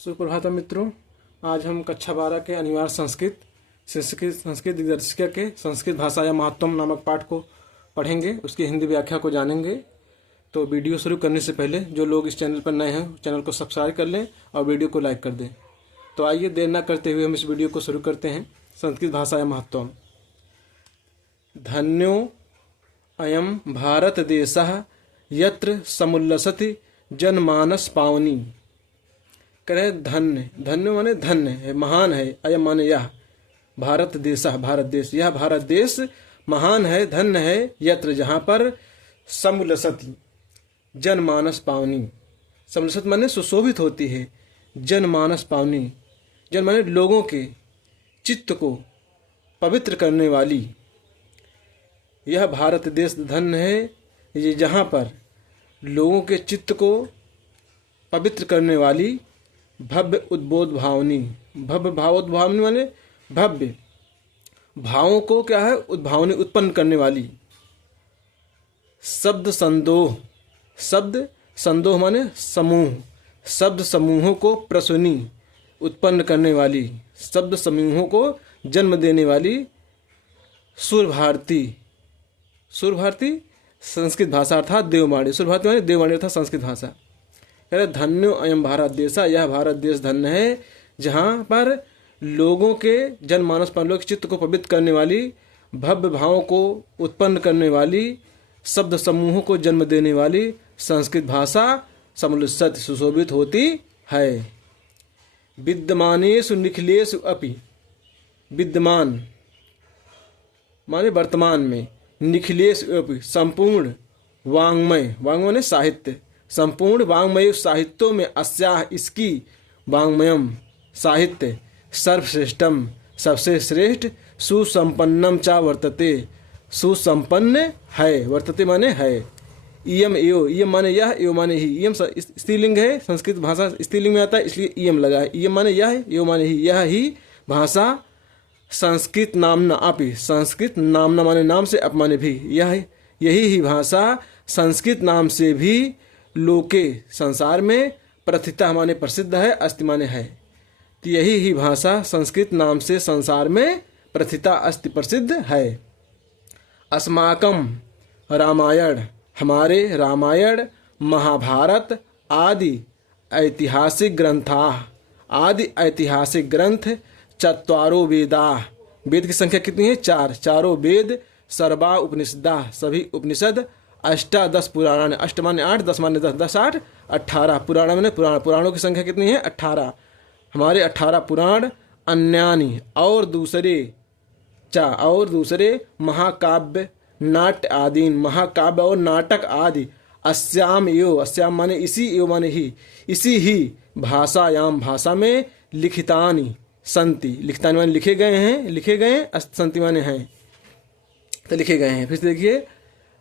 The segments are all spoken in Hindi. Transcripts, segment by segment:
सुप्रभातम मित्रों, आज हम कक्षा 12 के अनिवार्य संस्कृत दिग्दर्शिका के संस्कृत भाषा या महत्वम नामक पाठ को पढ़ेंगे, उसकी हिंदी व्याख्या को जानेंगे। तो वीडियो शुरू करने से पहले जो लोग इस चैनल पर नए हैं चैनल को सब्सक्राइब कर लें और वीडियो को लाइक कर दें। तो आइए देर न करते हुए हम इस वीडियो को शुरू करते हैं। संस्कृत भाषा या महत्वम। धन्यो अयम भारत देशः यत्र समुल्लसति जनमानस पावनी। कहे धन्य, धन्य माने धन्य है, महान है। अयम माने यह, भारत देश, भारत देश, यह भारत देश महान है, धन्य है। यत्र जहाँ पर, समुल्लसति जनमानस पावनी। समुल्लसत माने सुशोभित होती है, जनमानस पावनी, जन माने लोगों के चित्त को पवित्र करने वाली। यह भारत देश धन्य है, ये जहाँ पर लोगों के चित्त को पवित्र करने वाली। भव्य उद्बोध भावनी, भव्य भावोद्भावनी माने भव्य भावों को क्या है, उद्भावनी उत्पन्न करने वाली। शब्द संदोह, शब्द संदोह माने समूह, शब्द समूहों को प्रसूनी उत्पन्न करने वाली, शब्द समूहों को जन्म देने वाली। सुर भारती, सुर भारती संस्कृत भाषा अर्थात देववाणी। सुर भारती माने देववाणी अर्थात संस्कृत भाषा। धन्यो अयम भारत देश, यह भारत देश धन्य है जहाँ पर लोगों के जनमानस पर लोक चित्त को पवित्र करने वाली, भव्य भावों को उत्पन्न करने वाली, शब्द समूहों को जन्म देने वाली संस्कृत भाषा समुल्लसत सुशोभित होती है। विद्यमानेषु निखिलेषु अपि, विद्यमान माने वर्तमान में, निखिलेषु अपि संपूर्ण वाङ्मय, वाङ्मय माने साहित्य, संपूर्ण वाङ्मय साहित्यों में अस्याह इसकी, वाङ्मयम साहित्य, सर्वश्रेष्ठम सबसे श्रेष्ठ, सुसंपन्नम चा वर्तते सुसंपन्न है, वर्तते माने है। इयम एव, इयम माने यह, एव माने ही। इयम स्त्रीलिंग है, संस्कृत भाषा स्त्रीलिंग में आता है इसलिए इयम लगा है। इयम माने यह, एव माने ही, यह ही भाषा संस्कृत नामना अपि, संस्कृत नामना माने नाम से, अप माने भी, यह यही ही भाषा संस्कृत नाम से भी लोके संसार में, प्रथिता माने प्रसिद्ध है, अस्ति माने है। तो यही ही भाषा संस्कृत नाम से संसार में प्रथिता अस्ति प्रसिद्ध है। अस्माकम रामायण, हमारे रामायण, महाभारत आदि ऐतिहासिक ग्रंथा, आदि ऐतिहासिक ग्रंथ, चत्वारो वेदा, वेद की संख्या कितनी है? 4, चारों वेद, सर्वा उपनिषदा सभी उपनिषद, अष्टादश पुराण, अष्ट माने 8, 10 माने 10, 10 8 18, पुराण माने पुराण, पुराणों की संख्या कितनी है? 18, हमारे 18 पुराण, अन्यानि और दूसरे, और दूसरे, महाकाव्य नाट्य आदि, महाकाव्य और नाटक आदि, अस्याम एव, अस्याम माने इसी, एव माने ही, इसी ही भाषायाम भाषा में, लिखितानि संति, लिखितानि माने लिखे गए हैं, लिखे गए, संति माने हैं तो लिखे गए हैं। फिर से देखिए,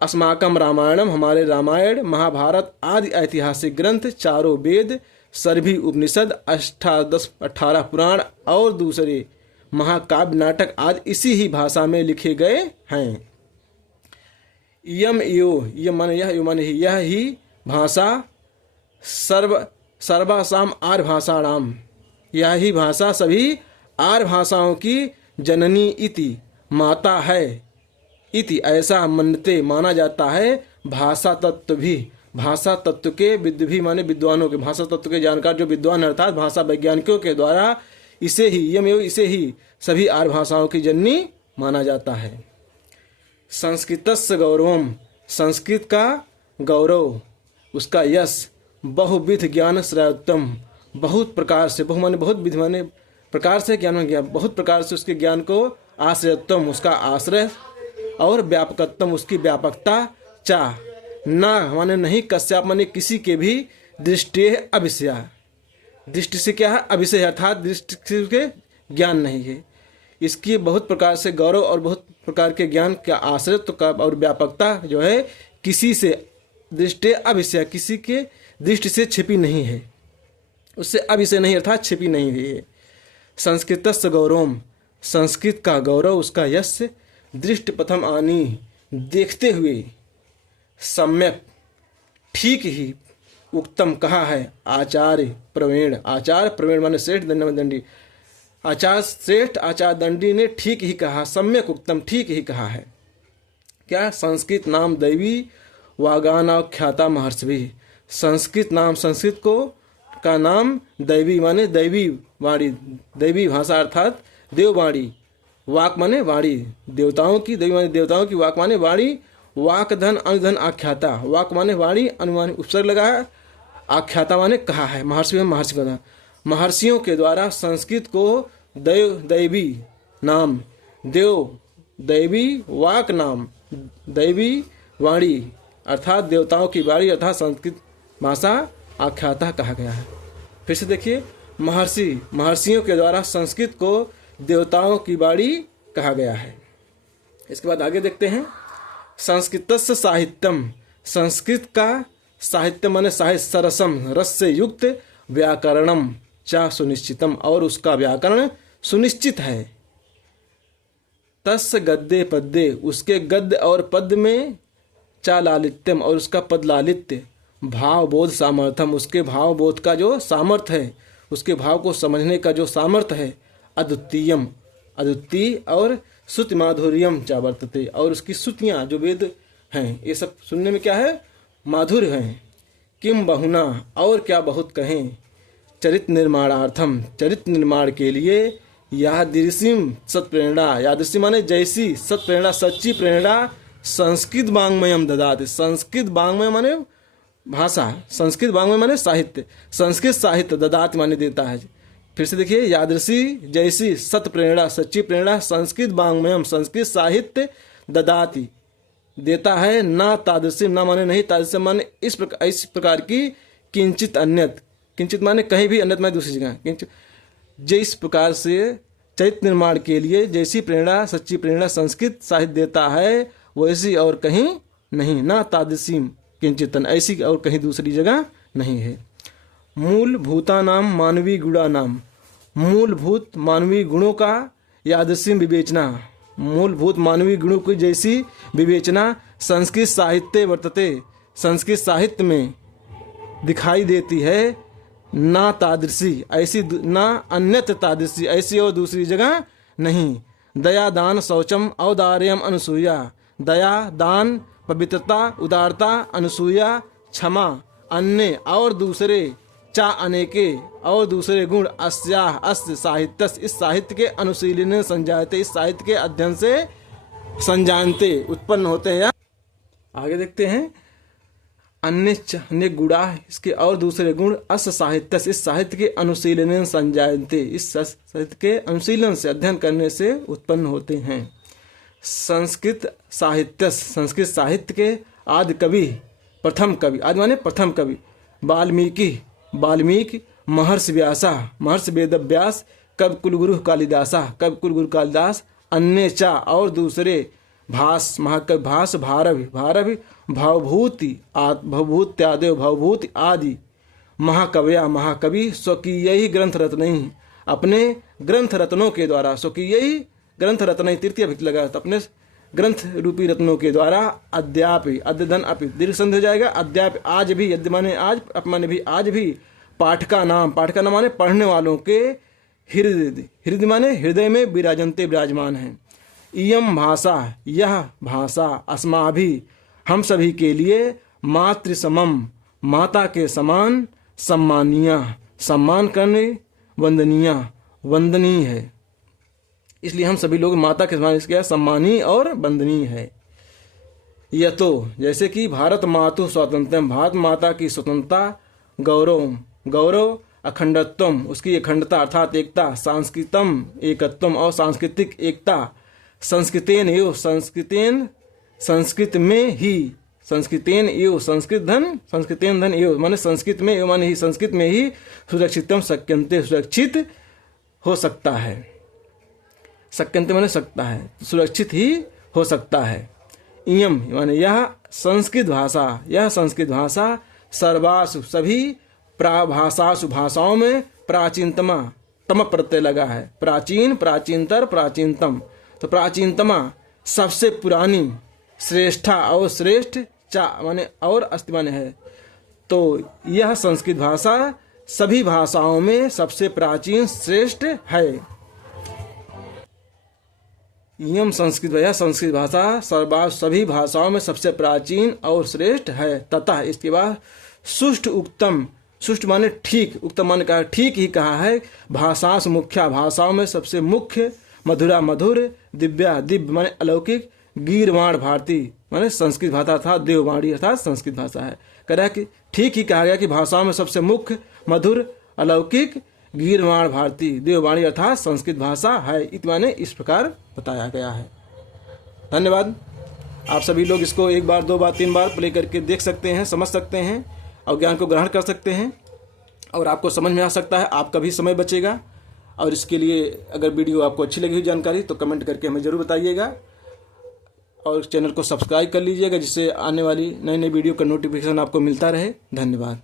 अस्माकम रामायणम हमारे रामायण, महाभारत आदि ऐतिहासिक ग्रंथ, चारों वेद, सभी उपनिषद, 18 पुराण और दूसरे महाकाव्य नाटक आदि इसी ही भाषा में लिखे गए हैं। इयम एव, यम माने यह, एव माने ही, यह ही भाषा सर्वासाम आर्य भाषाणाम, यह ही भाषा सभी आर्य भाषाओं की जननी इति, माता है, इति ऐसा मनते माना जाता है। भाषा तत्व भी, भाषा तत्व के विद्व भी माने विद्वानों के, भाषा तत्व के जानकार जो विद्वान अर्थात भाषा वैज्ञानिकों के द्वारा इसे ही, यम एव इसे ही सभी आर्य भाषाओं की जननी माना जाता है। संस्कृतस्य गौरवम, संस्कृत का गौरव, उसका यश, बहुविध ज्ञान श्रेयोत्तम, बहुत प्रकार से, बहु माने बहुत, विधि माने प्रकार से, ज्ञान ज्ञान बहुत प्रकार से उसके ज्ञान को, आश्रयोत्तम उसका आश्रय, और व्यापकत्तम उसकी व्यापकता, चा ना माने नहीं, कश्याप माने किसी के भी, दृष्टि अविषया, दृष्टि से क्या है? अविषय अर्थात दृष्टि से उसके ज्ञान नहीं है। इसकी बहुत प्रकार से गौरव और बहुत प्रकार के ज्ञान का आश्रयत्व का और व्यापकता जो है, किसी से दृष्टि अविषया, किसी के दृष्टि से छिपी नहीं है, उससे अविषय नहीं अर्थात छिपी नहीं है। संस्कृतस्य गौरवम, संस्कृत का गौरव, उसका यश, दृष्टि प्रथम आनी देखते हुए, सम्यक ठीक ही, उक्तम कहा है, आचार्य प्रवीण, आचार्य प्रवीण माने श्रेष्ठ दंडी, आचार्य श्रेष्ठ आचार्य दंडी ने ठीक ही कहा, सम्यक उक्तम ठीक ही कहा है। क्या? संस्कृत नाम दैवी वागानाख्याता महर्षि, संस्कृत नाम संस्कृत को का नाम दैवी माने दैवी वाणी, दैवी भाषा अर्थात देववाणी, वाक माने वाणी, देवताओं की, दैवी माने देवताओं की, वाक माने वाणी, वाक धन अनुधन आख्याता, वाक माने वाणी अनुमानी उपसर्ग लगा है, आख्याता माने कहा है, महर्षि में महर्षि का महर्षियों के द्वारा संस्कृत को दैवी नाम, दैवी वाक नाम, दैवी वाणी अर्थात देवताओं की वाणी अर्थात संस्कृत भाषा आख्याता कहा गया है। फिर से देखिए, महर्षियों के द्वारा संस्कृत को देवताओं की वाणी कहा गया है। इसके बाद आगे देखते हैं, संस्कृतस्य साहित्यम, संस्कृत का साहित्य माने साहित्य, सरसम रस से युक्त, व्याकरणम चा सुनिश्चितम और उसका व्याकरण सुनिश्चित है, तस्य गद्य पद्य उसके गद्य और पद में, चा लालित्यम और उसका पद लालित्य, भाव बोध सामर्थ्यम उसके भाव बोध का जो सामर्थ्य है, उसके भाव को समझने का जो सामर्थ्य है, अद्वितीयम अद्वितीय और श्रुति माधुर्यम चा वर्तते और उसकी श्रुतियाँ जो वेद हैं ये सब सुनने में क्या है, माधुर्य हैं। किम बहुना और क्या बहुत कहें, चरित्र निर्माणार्थम चरित्र निर्माण के लिए, यादृशिम सत्प्रेरणा, यादृशी माने जैसी, सत्प्रेरणा सच्ची प्रेरणा, संस्कृत वाङ्मयम ददाति, संस्कृत वाङ्मय माने भाषा, संस्कृत वाङ्मय माने साहित्य, संस्कृत साहित्य ददाति माने देता है। फिर से देखिए, यादृशी जैसी, सत प्रेरणा सच्ची प्रेरणा, संस्कृत वाङ्मयम संस्कृत साहित्य ददाति देता है, ना तादृशिम ना माने नहीं, तादृशिम माने इस प्रकार की, किंचित अन्यत, किंचित माने कहीं भी, अन्यत माने दूसरी जगह, किंचित जिस प्रकार से चरित्र निर्माण के लिए जैसी प्रेरणा सच्ची प्रेरणा संस्कृत साहित्य देता है वैसी और कहीं नहीं, ना तादृशीम किंचितन ऐसी और कहीं दूसरी जगह नहीं है। मूलभूतानाम मानवीय गुणानाम, मूलभूत मानवीय गुणों का यादृशीम विवेचना, मूलभूत मानवीय गुणों की जैसी विवेचना संस्कृत साहित्य वर्तते, संस्कृत साहित्य में दिखाई देती है, ना तादृशी ऐसी, ना अन्यत तादृशी ऐसी और दूसरी जगह नहीं। दया दान शौचम औदार्यम अनुसूया, दया दान पवित्रता उदारता, अनुसूया क्षमा, अन्य और दूसरे, चा अनेके और दूसरे गुण, अस्याह अस्य साहित्य इस साहित्य के अनुशीलन संजायते इस साहित्य के अध्ययन से संजानते उत्पन्न होते हैं। आगे देखते हैं, अन्य गुणा इसके और दूसरे गुण, अस साहित्य इस साहित्य के अनुशीलन संजायते इस साहित्य के अनुशीलन से अध्ययन करने से उत्पन्न होते हैं। संस्कृत साहित्य संस्कृत साहित्य के आदि कवि, प्रथम कवि, आदि माने प्रथम कवि, वाल्मीकि, महर्षि व्यासा, महर्षि वेदव्यास, कवि कुलगुरु कालिदासा, कवि कुलगुरु कालिदास, अन्य चा और दूसरे, भास महाकवि भास, भारवि भावभूति भवभूत्यादि भवभूति आदि, महाकवया महाकवि, स्वकीय ही ग्रंथ रत्न अपने ग्रंथ रत्नों के द्वारा, स्वकीय ही ग्रंथ रत्न तृतीय भक्त लगा, अपने ग्रंथ रूपी रत्नों के द्वारा, अद्यापि अद्यधन अपि दीर्घ संधि हो जाएगा, अद्यापि आज भी, यद्य माने आज, अपमाने भी आज भी, पाठका नाम माने पढ़ने वालों के, हृदय माने हृदय में विराजनते विराजमान हैं। इयम भाषा यह भाषा, अस्माभि हम सभी के लिए, मातृ समम माता के समान, सम्मानीय सम्मान करने, वंदनीय है, इसलिए हम सभी लोग माता के समान इसके सम्मानीय और वंदनीय है। यह तो जैसे कि भारत मातु स्वातंत्र्यम, भारत माता की स्वतंत्रता, गौरव अखंडत्वम उसकी अखंडता अर्थात एकता, सांस्कृतम एकत्वम और सांस्कृतिक एकता, संस्कृतेन एव संस्कृत में ही, संस्कृतेन एव संस्कृतेन धन एव माने संस्कृत में एव माने ही संस्कृत में ही, सुरक्षितम शक्यन्ते सुरक्षित हो सकता है, शक्यन्ते माने सकता है, सुरक्षित ही हो सकता है। इयम माने यह संस्कृत भाषा, सर्वासु सभी, प्राभाषासु भाषाओं में, प्राचीनतमा तम प्रत्यय लगा है, प्राचीन प्राचीनतर प्राचीनतम, तो प्राचीनतमा सबसे पुरानी, श्रेष्ठा और श्रेष्ठ, चा माने और अस्ति माने है, तो यह संस्कृत भाषा सभी भाषाओं में सबसे प्राचीन श्रेष्ठ है। इयम संस्कृत भाषा, संस्कृत भाषा सभी भाषाओं में सबसे प्राचीन और श्रेष्ठ है। तथा इसके बाद सुष्ठ उक्तम, सुष्ठ माने ठीक, उत्तम माने कहा ठीक ही कहा है। भाषास मुख्या, भाषाओं में सबसे मुख्य, मधुरा मधुर, दिव्या दिव्य माने अलौकिक, गीर्वाण भारती माने संस्कृत भाषा अर्थात देववाणी अर्थात संस्कृत भाषा है। कह रहा है कि ठीक ही कहा गया कि भाषाओं में सबसे मुख्य, मधुर, अलौकिक, गीर्वाण भारती, देववाणी अर्थात संस्कृत भाषा है। इस माने इस प्रकार बताया गया है। धन्यवाद। आप सभी लोग इसको एक बार, दो बार, तीन बार प्ले करके देख सकते हैं, समझ सकते हैं और ज्ञान को ग्रहण कर सकते हैं और आपको समझ में आ सकता है, आपका भी समय बचेगा। और इसके लिए अगर वीडियो आपको अच्छी लगी हुई जानकारी तो कमेंट करके हमें ज़रूर बताइएगा और चैनल को सब्सक्राइब कर लीजिएगा, जिससे आने वाली नई नई वीडियो का नोटिफिकेशन आपको मिलता रहे। धन्यवाद।